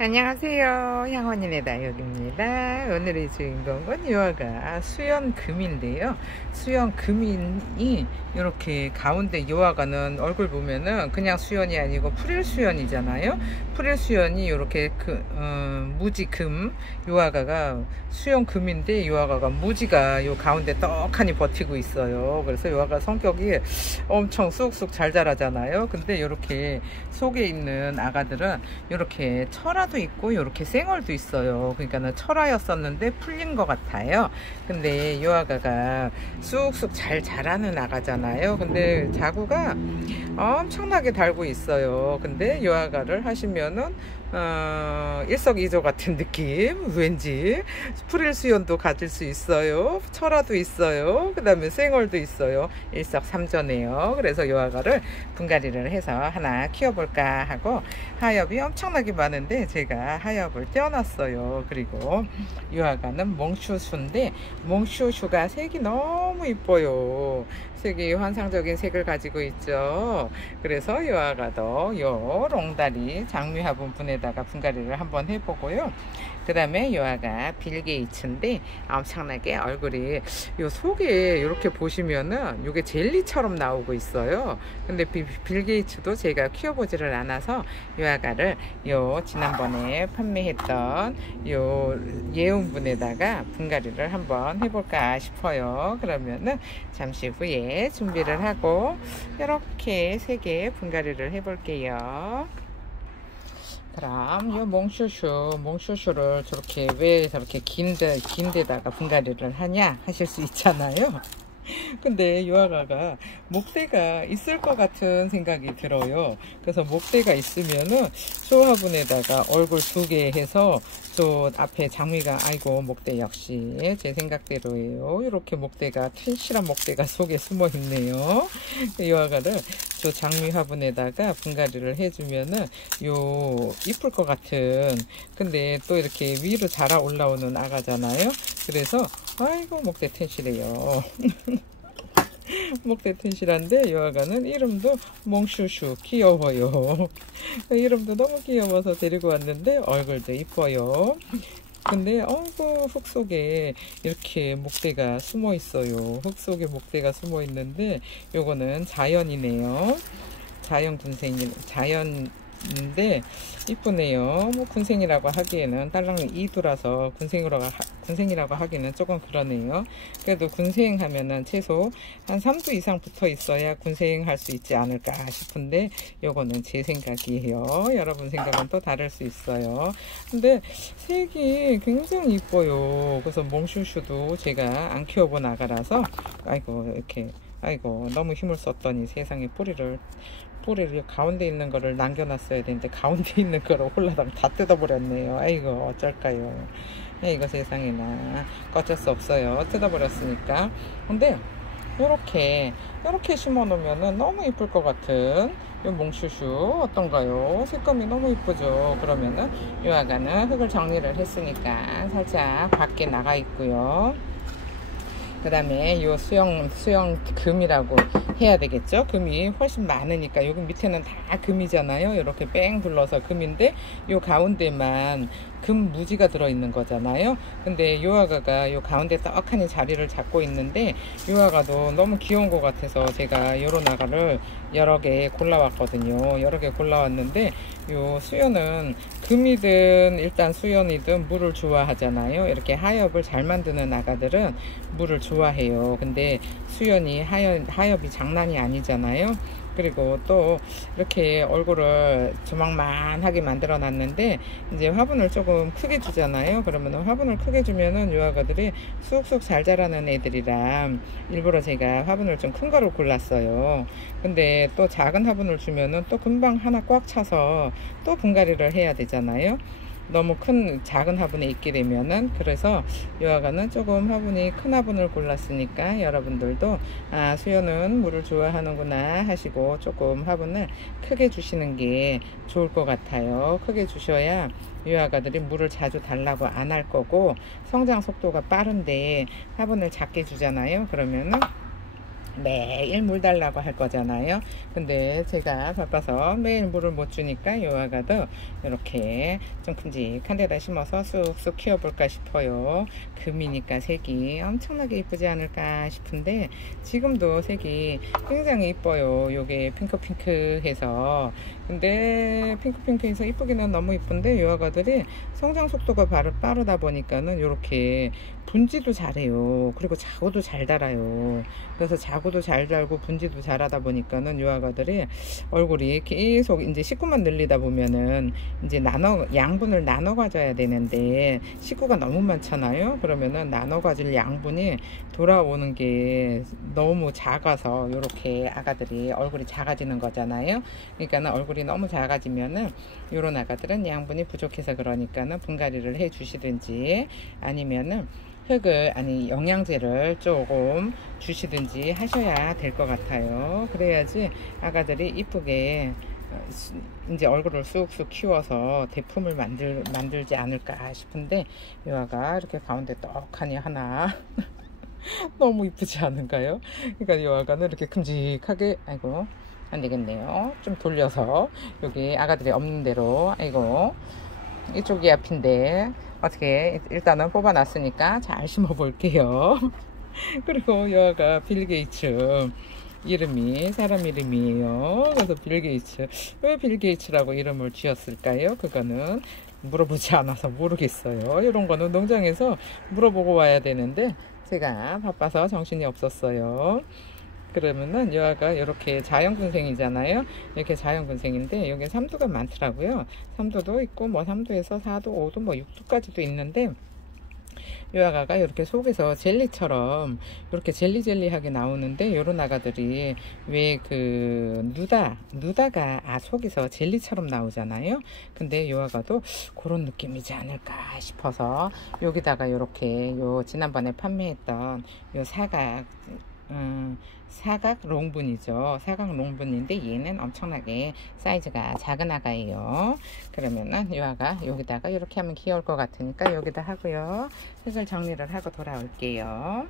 안녕하세요. 향원인의 다육입니다. 오늘의 주인공은 요아가 수연금인데요. 수연금이 이렇게 가운데 요아가는 얼굴 보면은 그냥 수연이 아니고 프릴수연이잖아요. 프릴수연이 이렇게 무지금, 요아가가 수연금인데 요아가가 무지가 요 가운데 떡하니 버티고 있어요. 그래서 요아가 성격이 엄청 쑥쑥 잘 자라잖아요. 근데 이렇게 속에 있는 아가들은 이렇게 철화도 있고 이렇게 생얼도 있어요. 그러니까 철화였었는데 풀린 것 같아요. 근데 요아가가 쑥쑥 잘 자라는 아가잖아요. 근데 자구가 엄청나게 달고 있어요. 근데 요아가를 하시면은 일석이조 같은 느낌, 왠지 프릴수연도 가질 수 있어요. 철화도 있어요. 그 다음에 생얼도 있어요. 일석삼조네요. 그래서 요아가를 분갈이를 해서 하나 키워볼까 하고, 하엽이 엄청나게 많은데 제가 하엽을 떼어놨어요. 그리고 요아가는 몽슈슈인데 몽슈슈가 색이 너무 이뻐요. 색이 환상적인 색을 가지고 있죠. 그래서 요아가도 요 롱다리 장미 화분에다가 분갈이를 한번 해보고요. 그 다음에 요아가 빌게이츠인데 엄청나게 얼굴이 요 속에 이렇게 보시면은 요게 젤리처럼 나오고 있어요. 근데 빌게이츠도 제가 키워보지를 않아서 요아가를 요 지난번에 판매했던 요 예온분에다가 분갈이를 한번 해볼까 싶어요. 그러면은 잠시 후에 준비를 하고 이렇게 3개 분갈이를 해볼게요. 그럼 이 몽슈슈를 저렇게 왜 저렇게 긴 데다가 분갈이를 하냐 하실 수 있잖아요. 근데 요아가가 목대가 있을 것 같은 생각이 들어요. 그래서 목대가 있으면은 저 화분에다가 얼굴 2개 해서 저 앞에 장미가, 아이고 목대 역시 제 생각대로예요. 이렇게 목대가, 튼실한 목대가 속에 숨어 있네요. 요아가를 저 장미 화분에다가 분갈이를 해주면은 요 이쁠 것 같은, 근데 또 이렇게 위로 자라 올라오는 아가잖아요. 그래서 아이고 목대 튼실해요. 목대 튼실한데 요아가는 이름도 몽슈슈, 귀여워요. 이름도 너무 귀여워서 데리고 왔는데 얼굴도 이뻐요. 근데 흙 속에 이렇게 목대가 숨어 있어요. 흙 속에 목대가 숨어 있는데 요거는 자연이네요. 자연인데 이쁘네요. 뭐 군생이라고 하기에는 딸랑이 2두라서 군생이라고 하기는 조금 그러네요. 그래도 군생하면은 최소 한 3두 이상 붙어 있어야 군생할 수 있지 않을까 싶은데 요거는 제 생각이에요. 여러분 생각은 또 다를 수 있어요. 근데 색이 굉장히 이뻐요. 그래서 몽슈슈도 제가 안 키워본 아가라서 아이고 이렇게, 아이고 너무 힘을 썼더니 세상에 뿌리를 가운데 있는 거를 남겨놨어야 되는데 가운데 있는 거를 홀라당 다 뜯어버렸네요. 아이고 어쩔까요. 이거 세상에나 어쩔 수 없어요. 뜯어버렸으니까. 근데 이렇게 심어 놓으면은 너무 이쁠 것 같은 이 몽슈슈 어떤가요? 색감이 너무 이쁘죠. 그러면은 요아가는 흙을 정리를 했으니까 살짝 밖에 나가 있고요. 그 다음에 요 수영 금이라고 해야 되겠죠. 금이 훨씬 많으니까. 여기 밑에는 다 금이잖아요. 이렇게 뺑 둘러서 금인데 요 가운데만 금 무지가 들어있는 거잖아요. 근데 요아가가 요 가운데 떡하니 자리를 잡고 있는데 요아가도 너무 귀여운 것 같아서 제가 요런 아가를 여러 개 골라왔거든요. 여러 개 골라왔는데 요 수연은 금이든 일단 수연이든 물을 좋아하잖아요. 이렇게 하엽을 잘 만드는 아가들은 물을 좋아해요. 근데 수연이 하엽이 장난이 아니잖아요. 그리고 또 이렇게 얼굴을 조망만하게 만들어 놨는데 이제 화분을 조금 크게 주잖아요. 그러면 화분을 크게 주면은 요아가들이 쑥쑥 잘 자라는 애들이라 일부러 제가 화분을 좀 큰 거를 골랐어요. 근데 또 작은 화분을 주면은 또 금방 하나 꽉 차서 또 분갈이를 해야 되잖아요. 너무 작은 화분에 있게 되면은. 그래서 요아가는 조금 화분이 큰 화분을 골랐으니까 여러분들도 수연은 물을 좋아하는구나 하시고 조금 화분을 크게 주시는 게 좋을 것 같아요. 크게 주셔야 요아가들이 물을 자주 달라고 안 할 거고, 성장 속도가 빠른데 화분을 작게 주잖아요. 그러면은 매일 물 달라고 할 거잖아요. 근데 제가 바빠서 매일 물을 못 주니까 이 아가도 이렇게 좀 큼직한 데다 심어서 쑥쑥 키워볼까 싶어요. 금이니까 색이 엄청나게 이쁘지 않을까 싶은데 지금도 색이 굉장히 이뻐요. 요게 핑크핑크해서. 근데 핑크핑크해서 이쁘기는 너무 이쁜데 이 아가들이 성장 속도가 빠르다 보니까는 이렇게 분지도 잘해요. 그리고 자구도 잘 달아요. 그래서 자구도 잘 달고 분지도 잘하다 보니까는 요 아가들이 얼굴이 계속 이제 식구만 늘리다 보면은 이제 양분을 나눠 가져야 되는데 식구가 너무 많잖아요. 그러면은 나눠 가질 양분이 돌아오는 게 너무 작아서 요렇게 아가들이 얼굴이 작아지는 거잖아요. 그러니까는 얼굴이 너무 작아지면은 요런 아가들은 양분이 부족해서 그러니까는 분갈이를 해 주시든지 아니면은 영양제를 조금 주시든지 하셔야 될 것 같아요. 그래야지 아가들이 이쁘게 이제 얼굴을 쑥쑥 키워서 대품을 만들지 않을까 싶은데 이 아가 이렇게 가운데 떡하니 하나 너무 이쁘지 않은가요? 그러니까 이 아가는 이렇게 큼직하게 아이고 안 되겠네요. 좀 돌려서 여기 아가들이 없는 대로 아이고 이쪽이 앞인데 어떻게 일단은 뽑아 놨으니까 잘 심어 볼게요. 그리고 여가 빌 게이츠 이름이 사람 이름이에요. 그래서 빌 게이츠 왜 빌 게이츠라고 이름을 지었을까요? 그거는 물어보지 않아서 모르겠어요. 이런 거는 농장에서 물어보고 와야 되는데 제가 바빠서 정신이 없었어요. 그러면은 여아가 이렇게 자연군생이잖아요. 이렇게 자연군생인데 여기 3도가 많더라고요. 3도도 있고 뭐 3도에서 4도, 5도, 뭐 6도까지도 있는데 요아가가 이렇게 속에서 젤리처럼 이렇게 젤리젤리하게 나오는데 요런 아가들이 왜 그 누다가 속에서 젤리처럼 나오잖아요. 근데 요아가도 그런 느낌이지 않을까 싶어서 여기다가 이렇게 요 지난번에 판매했던 요 사각 롱분이죠. 사각 롱분인데 얘는 엄청나게 사이즈가 작은 아가예요. 그러면은 이 아가 여기다가 이렇게 하면 귀여울 것 같으니까 여기다 하고요. 흙을 정리를 하고 돌아올게요.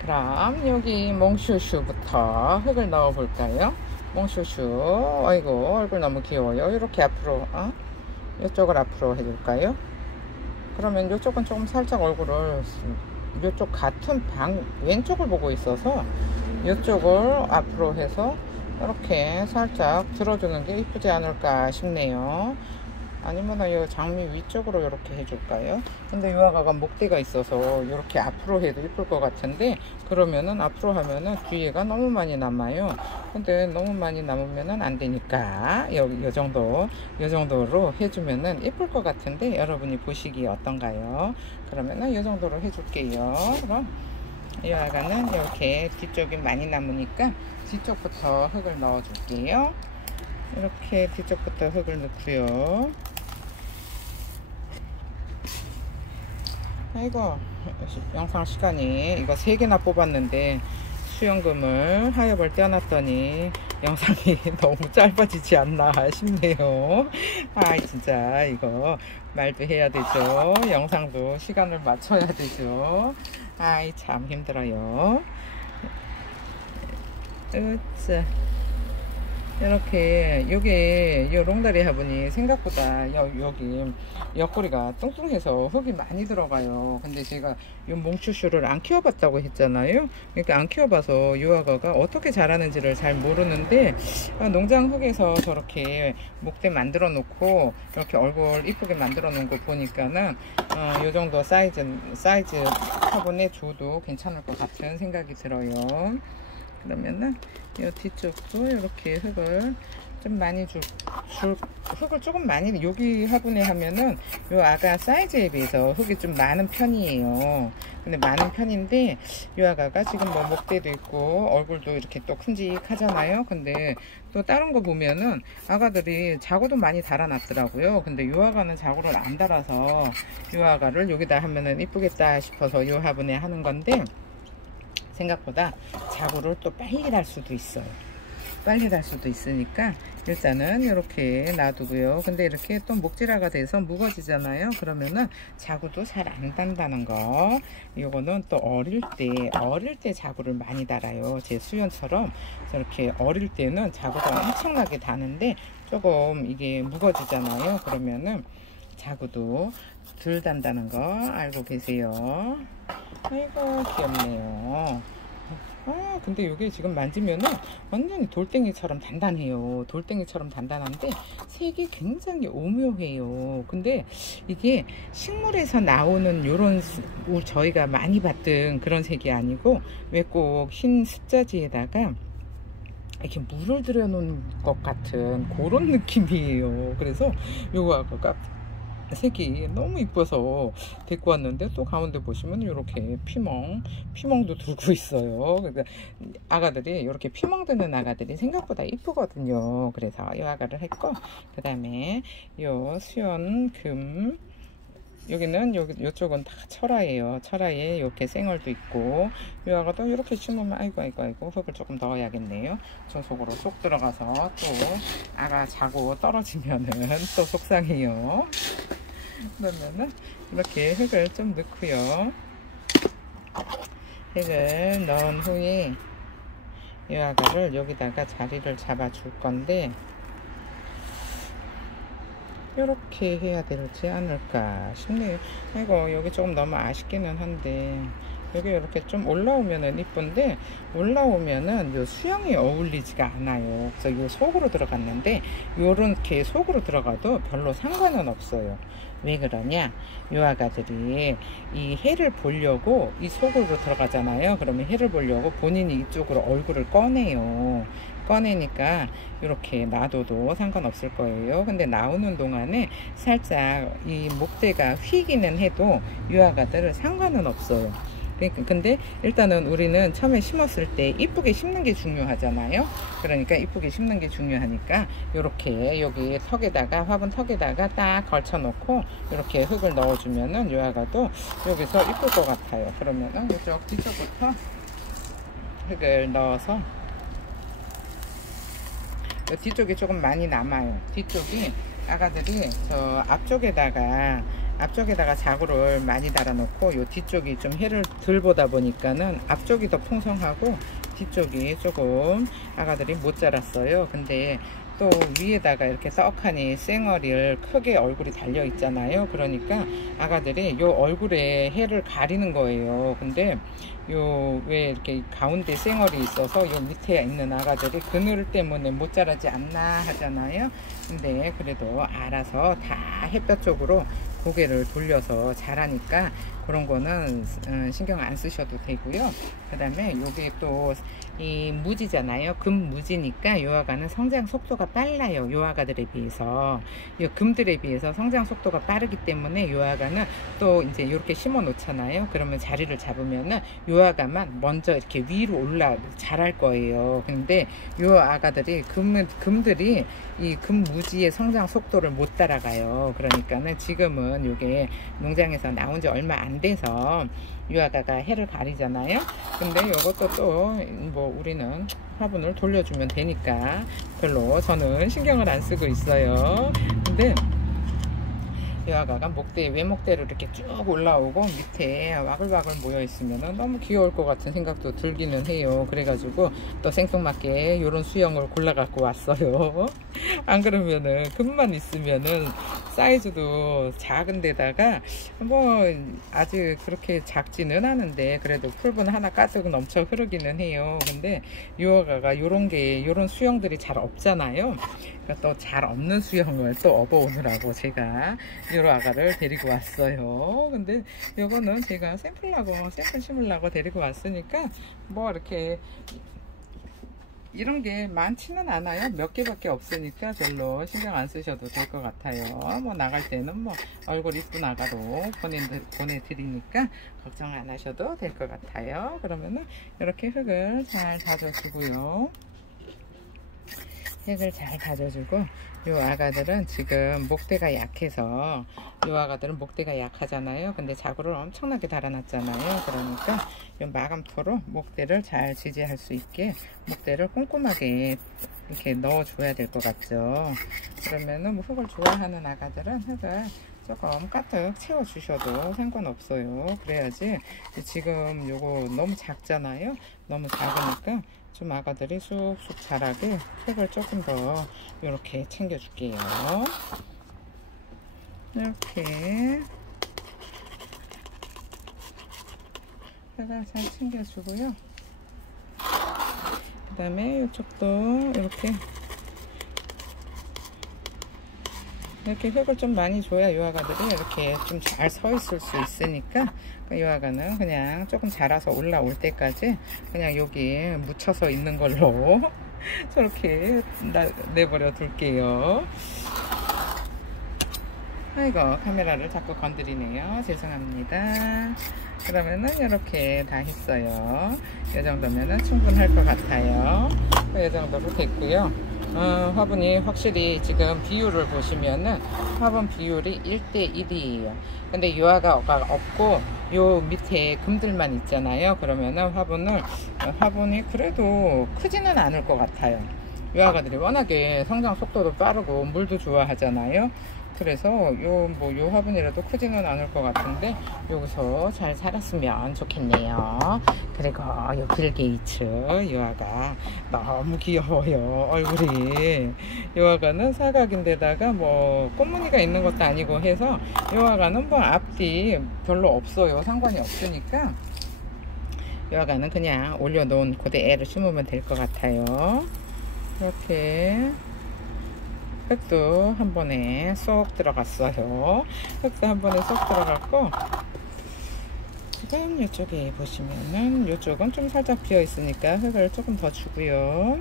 그럼 여기 몽슈슈부터 흙을 넣어 볼까요? 몽슈슈 아이고 얼굴 너무 귀여워요. 이렇게 앞으로 이쪽을 앞으로 해줄까요? 그러면 이쪽은 조금 살짝 얼굴을 이쪽 같은 방 왼쪽을 보고 있어서 이쪽을 앞으로 해서 이렇게 살짝 들어주는 게 이쁘지 않을까 싶네요. 아니면 이 장미 위쪽으로 이렇게 해줄까요? 근데 이 아가가 목대가 있어서 이렇게 앞으로 해도 이쁠 것 같은데 그러면은 앞으로 하면은 뒤에가 너무 많이 남아요. 근데 너무 많이 남으면은 안 되니까 요 정도로 해주면은 이쁠 것 같은데 여러분이 보시기 어떤가요? 그러면은 이 정도로 해줄게요. 그럼 이 아가는 이렇게 뒤쪽이 많이 남으니까 뒤쪽부터 흙을 넣어 줄게요. 이렇게 뒤쪽부터 흙을 넣고요. 아이고 영상 시간이 이거 3개나 뽑았는데 수영금을 하엽을 떼어놨더니 영상이 너무 짧아지지 않나 싶네요. 아이 진짜 이거 말도 해야 되죠. 영상도 시간을 맞춰야 되죠. 아이 참 힘들어요. 으쌰 이렇게 요게 요 롱다리 화분이 생각보다 여기 옆구리가 뚱뚱해서 흙이 많이 들어가요. 근데 제가 요 몽추슈를 안 키워봤다고 했잖아요. 그러니까 안 키워봐서 요 아가가 어떻게 자라는지를 잘 모르는데 농장 흙에서 저렇게 목대 만들어 놓고 이렇게 얼굴 이쁘게 만들어 놓은 거 보니까는 요 정도 사이즈 화분에 줘도 괜찮을 것 같은 생각이 들어요. 그러면은 이 뒤쪽도 이렇게 흙을 좀 많이 흙을 조금 많이 여기 화분에 하면은 요 아가 사이즈에 비해서 흙이 좀 많은 편이에요. 근데 많은 편인데 요 아가가 지금 뭐 목대도 있고 얼굴도 이렇게 또 큼직하잖아요. 근데 또 다른 거 보면은 아가들이 자구도 많이 달아놨더라고요. 근데 요 아가는 자구를 안 달아서 요 아가를 여기다 하면은 이쁘겠다 싶어서 요 화분에 하는 건데 생각보다 자구를 또 빨리 달 수도 있어요. 빨리 날 수도 있으니까 일단은 이렇게 놔두고요. 근데 이렇게 또 목질화가 돼서 무거워지잖아요. 그러면은 자구도 잘 안 단다는 거. 요거는 또 어릴 때 자구를 많이 달아요. 제 수연처럼 저렇게 어릴 때는 자구가 엄청나게 다는데 조금 이게 무거워지잖아요. 그러면은 자구도 덜 단다는 거 알고 계세요. 아이고 귀엽네요. 근데 이게 지금 만지면은 완전히 돌덩이처럼 단단해요. 돌덩이처럼 단단한데 색이 굉장히 오묘해요. 근데 이게 식물에서 나오는 요런 저희가 많이 봤던 그런 색이 아니고 왜 꼭 흰 습자지에다가 이렇게 물을 들여 놓은 것 같은 그런 느낌이에요. 그래서 요거하고 색이 너무 이뻐서 데리고 왔는데, 또 가운데 보시면 이렇게 피멍도 들고 있어요. 그러니까 아가들이 이렇게 피멍 드는 아가들이 생각보다 이쁘거든요. 그래서 이 아가를 했고, 그 다음에 요 수연금, 여기는 요쪽은 다 철화예요. 철화에 이렇게 쌩얼도 있고, 이 아가도 이렇게 심으면 아이고 흙을 조금 넣어야겠네요. 저 속으로 쏙 들어가서 또 아가 자고 떨어지면은 또 속상해요. 그러면은 이렇게 흙을 좀 넣고요. 흙을 넣은 후에 이 아가를 여기다가 자리를 잡아 줄 건데, 이렇게 해야 되지 않을까 싶네요. 이거 여기 조금 너무 아쉽기는 한데, 여기 이렇게 좀 올라오면은 이쁜데, 올라오면은 요 수영이 어울리지가 않아요. 그래서 요 속으로 들어갔는데, 요렇게 속으로 들어가도 별로 상관은 없어요. 왜 그러냐, 요 아가들이 이 해를 보려고 이 속으로 들어가잖아요. 그러면 해를 보려고 본인이 이쪽으로 얼굴을 꺼내니까 이렇게 놔둬도 상관없을 거예요. 근데 나오는 동안에 살짝 이 목대가 휘기는 해도 요 아가들은 상관은 없어요. 근데 일단은 우리는 처음에 심었을 때 이쁘게 심는 게 중요하잖아요. 그러니까 이쁘게 심는 게 중요하니까 이렇게 여기 턱에다가, 화분 턱에다가 딱 걸쳐 놓고 이렇게 흙을 넣어 주면은 요 아가도 여기서 이쁠 것 같아요. 그러면은 이쪽 뒤쪽부터 흙을 넣어서, 뒤쪽이 조금 많이 남아요. 뒤쪽이 아가들이 저 앞쪽에다가 자구를 많이 달아 놓고, 요 뒤쪽이 좀 해를 덜 보다 보니까는 앞쪽이 더 풍성하고 뒤쪽이 조금 아가들이 못 자랐어요. 근데 또 위에다가 이렇게 떡하니 쌩얼이 크게 얼굴이 달려 있잖아요. 그러니까 아가들이 요 얼굴에 해를 가리는 거예요. 근데 요 왜 이렇게 가운데 쌩얼이 있어서 요 밑에 있는 아가들이 그늘 때문에 못 자라지 않나 하잖아요. 근데 그래도 알아서 다 햇볕 쪽으로 고개를 돌려서 자라니까 그런 거는 신경 안 쓰셔도 되고요. 그 다음에 요게 또 이 무지잖아요. 금무지니까 요 아가는 성장 속도가 빨라요. 요 아가들에 비해서, 요 금들에 비해서 성장 속도가 빠르기 때문에 요 아가는 또 이제 이렇게 심어 놓잖아요. 그러면 자리를 잡으면은 요 아가만 먼저 이렇게 위로 자랄 거예요. 근데 요 아가들이 금들이 이 금무지의 성장 속도를 못 따라가요. 그러니까는 지금은 요게 농장에서 나온 지 얼마 안 돼서 요 아가가 해를 가리잖아요. 근데 요것도 또 뭐 우리는 화분을 돌려주면 되니까 별로 저는 신경을 안 쓰고 있어요. 근데 이 아가가 외목대로 이렇게 쭉 올라오고 밑에 와글와글 모여 있으면 너무 귀여울 것 같은 생각도 들기는 해요. 그래가지고 또 생뚱맞게 이런 수영을 골라 갖고 왔어요. 안 그러면은 금만 있으면은 사이즈도 작은 데다가 뭐 아직 그렇게 작지는 않은데 그래도 풀분 하나 가득 넘쳐 흐르기는 해요. 근데 이 아가가 요런 수영들이 잘 없잖아요. 그러니까 또 잘 없는 수영을 또 업어오느라고 제가 요런 아가를 데리고 왔어요. 근데 요거는 제가 샘플 심으려고 데리고 왔으니까 뭐 이렇게 이런 게 많지는 않아요. 몇 개밖에 없으니까 별로 신경 안 쓰셔도 될 것 같아요. 뭐 나갈 때는 뭐 얼굴 이쁜 아가로 보내드리니까 걱정 안 하셔도 될 것 같아요. 그러면은 이렇게 흙을 잘 다져주고요. 흙을 잘 다져주고 요 아가들은 지금 목대가 약해서, 요 아가들은 목대가 약하잖아요. 근데 자구를 엄청나게 달아놨잖아요. 그러니까 요 마감토로 목대를 잘 지지할 수 있게 목대를 꼼꼼하게 이렇게 넣어줘야 될 것 같죠. 그러면은 뭐 흙을 좋아하는 아가들은 흙을 조금 가득 채워주셔도 상관없어요. 그래야지. 지금 요거 너무 작잖아요. 너무 작으니까 좀 아가들이 쑥쑥 자라게 흙을 조금 더 이렇게 챙겨줄게요. 이렇게 흙을 잘 챙겨주고요. 그 다음에 이쪽도 이렇게 흙을 좀 많이 줘야 요 아가들이 이렇게 좀 잘 서 있을 수 있으니까, 요 아가는 그냥 조금 자라서 올라올 때까지 그냥 여기 묻혀서 있는 걸로 저렇게 내버려 둘게요. 아이고, 카메라를 자꾸 건드리네요. 죄송합니다. 그러면은 이렇게 다 했어요. 이 정도면은 충분할 것 같아요. 이 정도로 됐고요. 화분이 확실히 지금 비율을 보시면은 화분 비율이 1:1이에요. 근데 유화가 없고 요 밑에 금들만 있잖아요. 그러면은 화분이 그래도 크지는 않을 것 같아요. 유화가들이 워낙에 성장 속도도 빠르고 물도 좋아하잖아요. 그래서 요 화분이라도 크지는 않을 것 같은데 여기서 잘 살았으면 좋겠네요. 그리고 요 빌게이츠 유화가 너무 귀여워요. 얼굴이. 유화가는 사각인데다가 뭐 꽃무늬가 있는 것도 아니고 해서 유화가는 뭐 앞뒤 별로 없어요. 상관이 없으니까 유화가는 그냥 올려놓은 그대로 심으면 될 것 같아요. 이렇게 흙도 한 번에 쏙 들어갔어요. 흙도 한 번에 쏙 들어갔고, 지금 이쪽에 보시면은 이쪽은 좀 살짝 비어 있으니까 흙을 조금 더 주고요.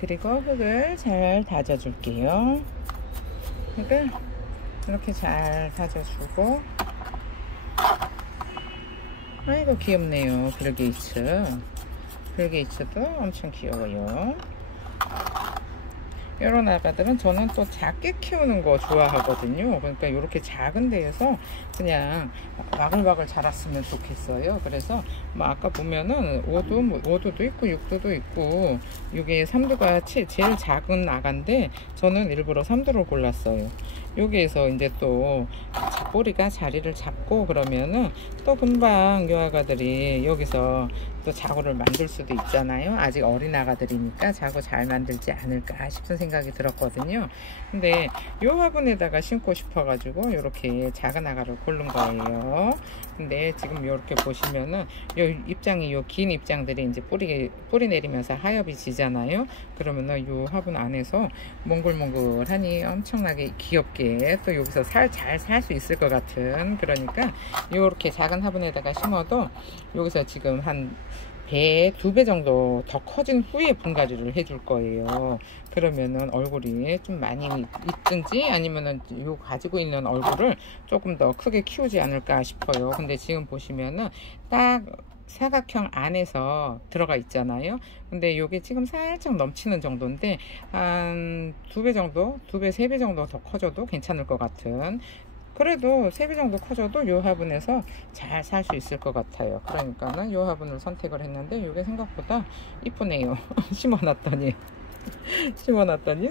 그리고 흙을 잘 다져 줄게요. 흙을 이렇게 잘 다져주고, 아이고 귀엽네요. 빌게이츠도 엄청 귀여워요. 이런 아가들은 저는 또 작게 키우는 거 좋아하거든요. 그러니까 이렇게 작은 데에서 그냥 마글마글 자랐으면 좋겠어요. 그래서 뭐 아까 보면은 5도도 있고 6도도 있고, 이게 3도가 제일 작은 아가인데 저는 일부러 3도를 골랐어요. 여기에서 이제 또 뿌리가 자리를 잡고 그러면은 또 금방 요 아가들이 여기서 또 자구를 만들 수도 있잖아요. 아직 어린 아가들이니까 자구 잘 만들지 않을까 싶은 생각이 들었거든요. 근데 요 화분에다가 심고 싶어 가지고 이렇게 작은 아가를 고른 거예요. 근데 지금 이렇게 보시면은 요 입장이, 요 긴 입장들이 이제 뿌리 내리면서 하엽이 지잖아요. 그러면은 요 화분 안에서 몽글몽글하니 엄청나게 귀엽게 또 여기서 잘 살 수 있을 것 같은, 그러니까 요렇게 작은 화분에다가 심어도 여기서 지금 한 배 2배 정도 더 커진 후에 분갈이를 해줄 거예요. 그러면은 얼굴이 좀 많이 있든지 아니면은 요 가지고 있는 얼굴을 조금 더 크게 키우지 않을까 싶어요. 근데 지금 보시면은 딱 사각형 안에서 들어가 있잖아요. 근데 요게 지금 살짝 넘치는 정도인데 한 2배 정도, 2배, 3배 정도 더 커져도 괜찮을 것 같은, 그래도 3배 정도 커져도 요 화분에서 잘 살 수 있을 것 같아요. 그러니까는 요 화분을 선택을 했는데 이게 생각보다 이쁘네요. 심어놨더니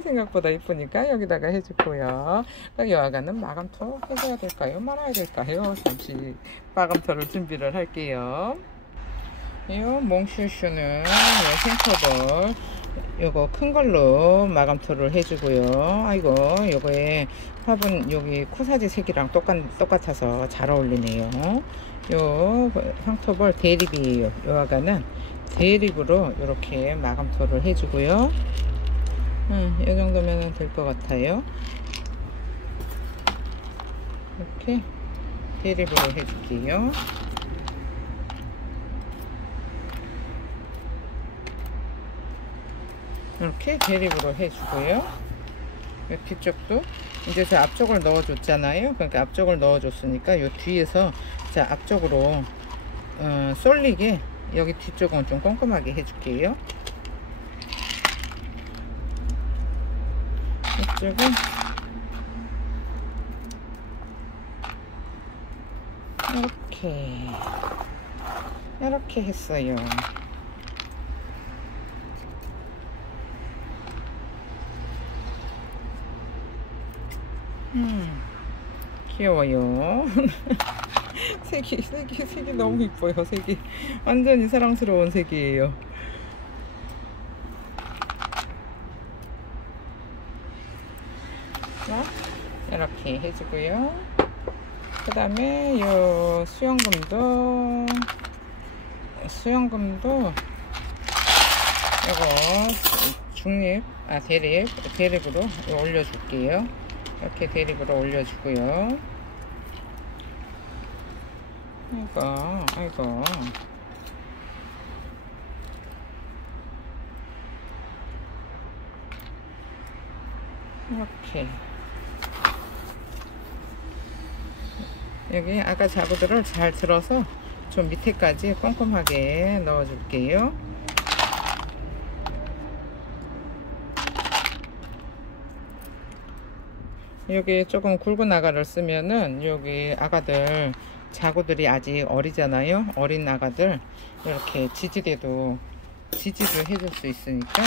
생각보다 이쁘니까 여기다가 해주고요. 이 아가는 마감토 해줘야 될까요? 말아야 될까요? 잠시 마감토를 준비를 할게요. 이 몽슈슈는 생커볼 요거 큰 걸로 마감토를 해주고요. 아이고, 요거에 화분 여기 코사지 색이랑 똑같아서 잘 어울리네요. 요 황토볼 대립이에요. 요 아가는 대립으로 이렇게 마감토를 해주고요. 이 정도면 될 것 같아요. 이렇게 대립으로 해줄게요. 이렇게 대립으로 해주고요. 뒤쪽도 이제 저 앞쪽을 넣어줬잖아요. 그러니까 앞쪽을 넣어줬으니까 요 뒤에서 자 앞쪽으로 쏠리게 여기 뒤쪽은 좀 꼼꼼하게 해줄게요. 이쪽은 이렇게 했어요. 귀여워요. 색이 너무 이뻐요. 색이 완전히 사랑스러운 색이에요. 이렇게 해주고요. 그 다음에 요 수영금도 이거 대립으로 올려줄게요. 이렇게 대립으로 올려주고요. 아이고 이렇게 여기 아까 자구들을 잘 들어서 좀 밑에까지 꼼꼼하게 넣어 줄게요. 여기 조금 굵은 아가를 쓰면은 여기 아가들 자구들이 아직 어리잖아요. 어린 아가들 이렇게 지지도 해줄 수 있으니까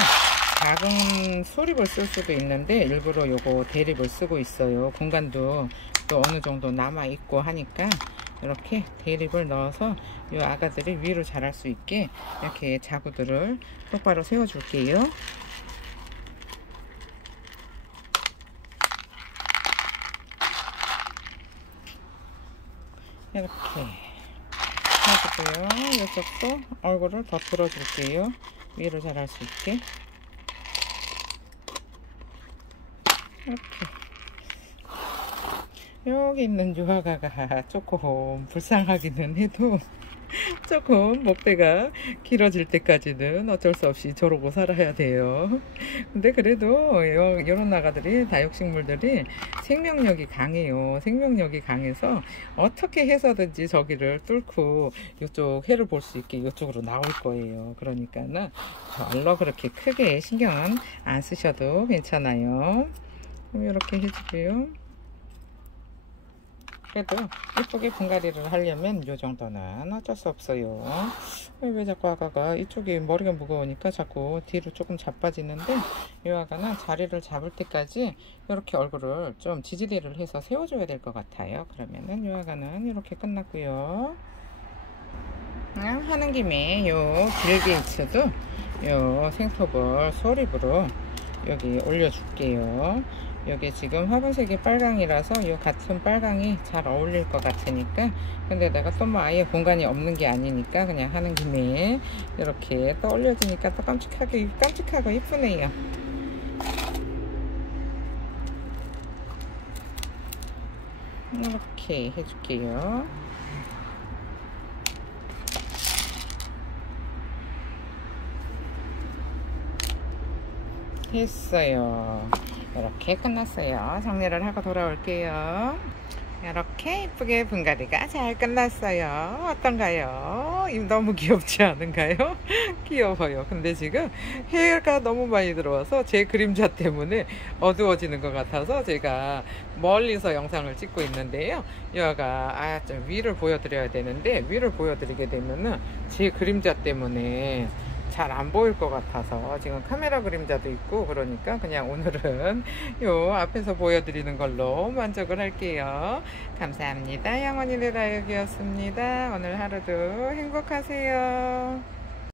작은 소립을 쓸 수도 있는데 일부러 요거 대립을 쓰고 있어요. 공간도 또 어느 정도 남아 있고 하니까 이렇게 대립을 넣어서 이 아가들이 위로 자랄 수 있게 이렇게 자구들을 똑바로 세워 줄게요. 이렇게 해주고요. 이쪽도 얼굴을 더 들어줄게요. 위로 자랄 수 있게. 이렇게. 여기 있는 유아가가 조금 불쌍하기는 해도 조금 목대가 길어질 때까지는 어쩔 수 없이 저러고 살아야 돼요. 근데 그래도 이런 아가들이 다육식물들이 생명력이 강해요. 생명력이 강해서 어떻게 해서든지 저기를 뚫고 이쪽 해를 볼 수 있게 이쪽으로 나올 거예요. 그러니까는 별로 그렇게 크게 신경 안 쓰셔도 괜찮아요. 이렇게 해주고요. 그래도 이쁘게 분갈이를 하려면 이 정도는 어쩔 수 없어요. 왜 자꾸 아가가 이쪽이 머리가 무거우니까 자꾸 뒤로 조금 자빠지는데 이 아가는 자리를 잡을 때까지 이렇게 얼굴을 좀 지지대를 해서 세워줘야 될 것 같아요. 그러면은 이 아가는 이렇게 끝났고요. 하는 김에 요 빌게이츠도 요 생톱을 소립으로 여기 올려줄게요. 여기 지금 화분색이 빨강이라서 이 같은 빨강이 잘 어울릴 것 같으니까, 근데 내가 또 뭐 아예 공간이 없는 게 아니니까 그냥 하는 김에 이렇게 또 올려주니까 또 깜찍하고 이쁘네요. 이렇게 해줄게요. 됐어요. 이렇게 끝났어요. 정리를 하고 돌아올게요. 이렇게 이쁘게 분갈이가 잘 끝났어요. 어떤가요? 너무 귀엽지 않은가요? 귀여워요. 근데 지금 해가 너무 많이 들어와서 제 그림자 때문에 어두워지는 것 같아서 제가 멀리서 영상을 찍고 있는데요. 여가 좀 위를 보여드려야 되는데, 위를 보여드리게 되면은 제 그림자 때문에 잘 안 보일 것 같아서 지금 카메라 그림자도 있고, 그러니까 그냥 오늘은 요 앞에서 보여드리는 걸로 만족을 할게요. 감사합니다. 영원이네 다육이었습니다. 오늘 하루도 행복하세요.